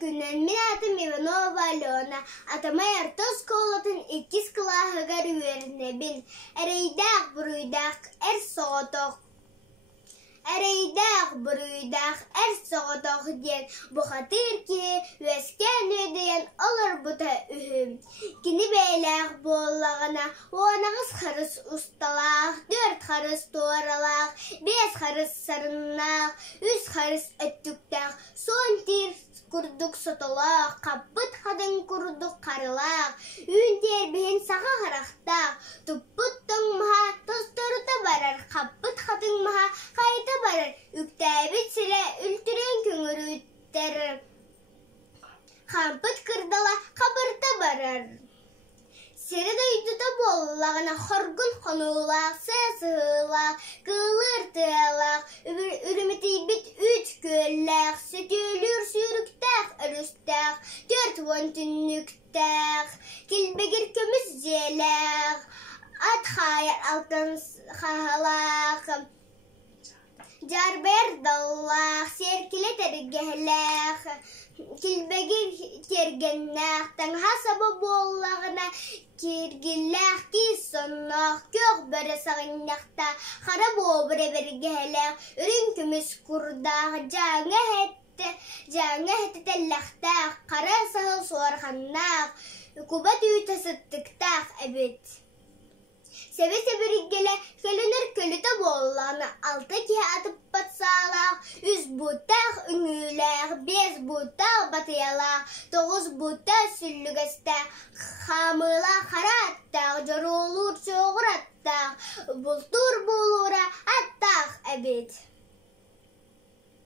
күнен мен атым Иванова Алена. Атамай артос колатын 2 клаһыгар үернебин. Әрейдақ бұруйдақ әр соғытоқ. Әрейдақ бұруйдақ әр соғытоқ ден. Бұқатыр ки өскен өден олар бұта үхім. Кені бәйләқ болағына онағыз қарыс ұсталақ, 4 қарыс туаралақ, 5 қарыс сарынақ, 3 қарыс өттіктақ, сон тир күрдік сотылақ, қаппыт қадын күрдік қарылақ, үн тербейін саға қарақтақ, тұппыттың маға тостырыта барар, қаппыт қадын маға қайта барар, үктәбіт сірі үлтірен көңірі үттер, қампыт кырдала қабырта барар. Сері дойдыда боллағына хоргын қонулақ, сызылақ, кылыртылақ, үрімітей біт 3 көлләқ, сөтелір сүріктәқ, үрістәқ, 4 вон түнніктәқ, келбегер көміз зеләқ, ат қайыр алтын қағалақ, жарбер даллақ, серкеле тәргәләқ, келбегер кергеннәқ, таңға сабы боллағына кергеләқ, кейсоннақ, көк бәрі сағыннақта, қара бобыры бергеләқ, үрін күміс күрдақ, жаңа әтті тәлләқтақ, қара сағыл суарғаннақ, күбат үйті сыттықтақ әбет. Сәбе-сәбірігелі көлінір көліті боллағына 6 ке атып батсалақ, 3 бұттақ үңіләқ, 5 бұттақ батыялақ, 9 бұттақ сүлігістақ, қамыла қараттақ, жорулur çoğur attaq, bultur bulura attaq әбет.